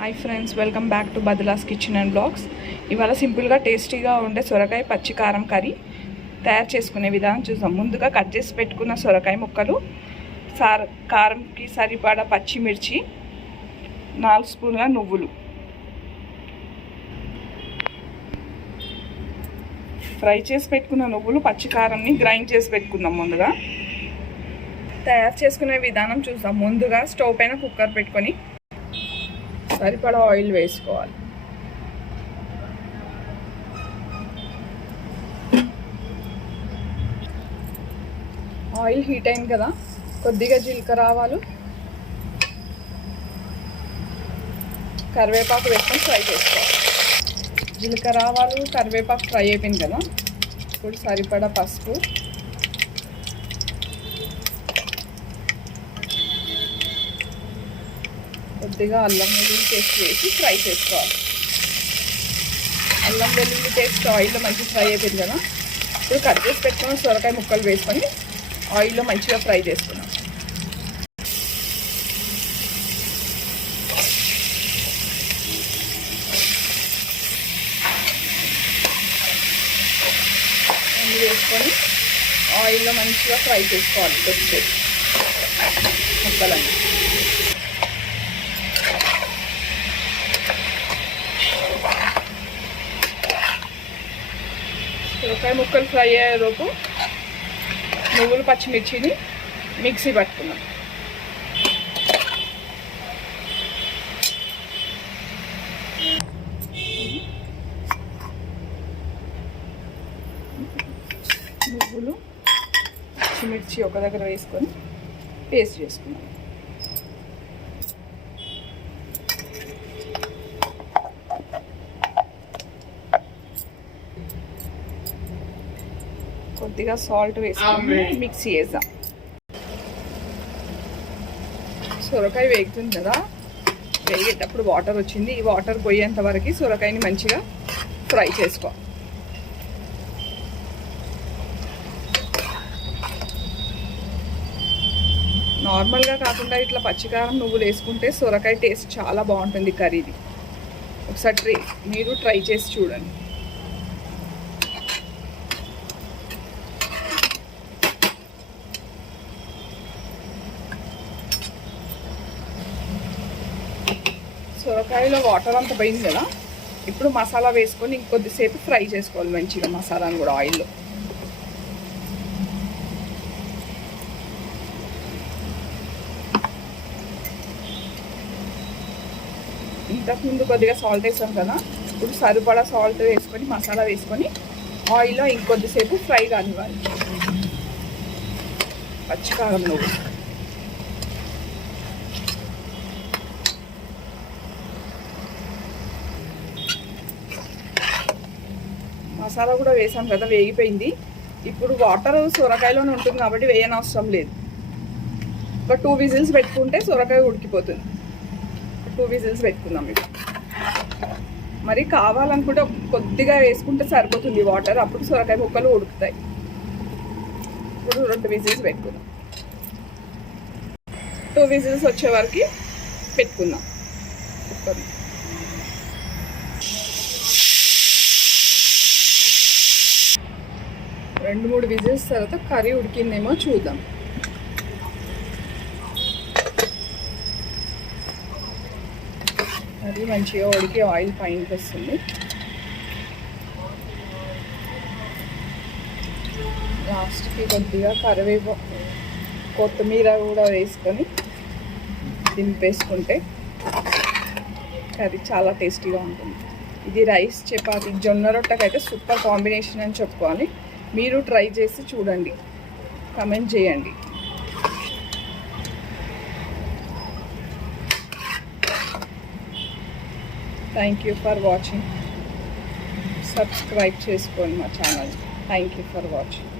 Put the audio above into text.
Hi friends welcome back to బదలాస్ kitchen and blogs ఇవాళ సింపుల్గా టేస్టీగా ఉండే సొరకాయ పచ్చి కారం కర్రీ తయారు చేసుకునే విధానం చూసాం ముందుగా కట్ చేసి పెట్టుకున్న సొరకాయ ముక్కలు సార్ కారంకి సరిపడా పచ్చిమిర్చి నాలుగు స్పూన్ల నువ్వులు. ఫ్రై చేసి పెట్టుకున్న నువ్వులు పచ్చి కారంని గ్రైండ్ చేసి పెట్టుకుందాం ముందుగా. తయారు చేసుకునే విధానం చూద్దాం. ముందుగా స్టవ్ పైన కుక్కర్ పెట్టుకొని సరిపడా ఆయిల్ వేసుకోవాలి. ఆయిల్ హీట్ అయింది కదా కొద్దిగా జీలకర్ర ఆవాలు కరివేపాకు వేసుకొని ఫ్రై చేసుకోవాలి. జీలకర్ర ఆవాలు కరివేపాకు ఫ్రై అయిపోయింది కదా ఇప్పుడు సరిపడా పసుపు కొద్దిగా అల్లం వెల్లుల్లి పేస్ట్ వేసి ఫ్రై చేసుకోవాలి. అల్లం వెల్లుల్లి పేస్ట్ ఆయిల్లో మంచిగా ఫ్రై అయిపోయింది కదా? ఇప్పుడు కట్ చేసి పెట్టుకుని సొరకాయ ముక్కలు వేసుకొని ఆయిల్లో మంచిగా ఫ్రై చేసుకున్నాం వేసుకొని ఆయిల్లో మంచిగా ఫ్రై చేసుకోవాలి కొద్దిసేపు ముక్కలన్నీ. సొరకాయ ముక్కలు ఫ్రై అయ్యేలోపు నువ్వులు పచ్చిమిర్చిని మిక్సీ పట్టుకున్నాం నువ్వులు పచ్చిమిర్చి ఒక దగ్గర వేసుకొని పేస్ట్ చేసుకున్నాం కొద్దిగా సాల్ట్ వేసుకొని మిక్సీ వేద్దాం సొరకాయ వేగుతుంది కదా? వేగేటప్పుడు వాటర్ వచ్చింది. ఈ వాటర్ పోయేంత వరకు సొరకాయని మంచిగా ఫ్రై చేసుకో. నార్మల్గా కాకుండా ఇట్లా పచ్చికారం నువ్వులు వేసుకుంటే సొరకాయ టేస్ట్ చాలా బాగుంటుంది కర్రీది. ఒకసారి ట్రై మీరు ట్రై చేసి చూడండి. సొరకాయలో వాటర్ అంతా పోయింది కదా ఇప్పుడు మసాలా వేసుకొని ఇంకొద్దిసేపు ఫ్రై చేసుకోవాలి మంచిగా మసాలాను కూడా ఆయిల్లో. ఇంతకుముందు కొద్దిగా సాల్ట్ వేసాం కదా ఇప్పుడు సరిపడా సాల్ట్ వేసుకొని మసాలా వేసుకొని ఆయిల్లో ఇంకొద్దిసేపు ఫ్రై కానివ్వాలి. పచ్చికారం నువ్వు. మసాలా కూడా వేసాం కదా వేగిపోయింది. ఇప్పుడు వాటర్ సొరకాయలోనే ఉంటుంది కాబట్టి వేయనవసరం లేదు. ఒక టూ విజిల్స్ పెట్టుకుంటే సొరకాయ ఉడికిపోతుంది. టూ విజిల్స్ పెట్టుకుందాం ఇప్పుడు. మరి కావాలనుకుంటే కొద్దిగా వేసుకుంటే సరిపోతుంది వాటర్ అప్పుడు సొరకాయ ముక్కలు ఉడుకుతాయి. ఇప్పుడు రెండు విజిల్స్ పెట్టుకుందాం. టూ విజిల్స్ వచ్చే వరకు పెట్టుకుందాం. కుక్కర్ని రెండు మూడు విజిల్స్ తర్వాత కర్రీ ఉడికిందేమో చూద్దాం. అది మంచిగా ఉడికి ఆయిల్ పైనకి వస్తుంది. లాస్ట్కి కొద్దిగా కరివేపు కొత్తిమీర కూడా వేసుకొని దింపేసుకుంటే కర్రీ చాలా టేస్టీగా ఉంటుంది. ఇది రైస్ చపాతి జొన్న రొట్టెకైతే సూపర్ కాంబినేషన్ అని చెప్పుకోవాలి. మీరు ట్రై చేసి చూడండి. కమెంట్ చేయండి. Thank you for watching subscribe చేసుకోండి మా channel. Thank you for watching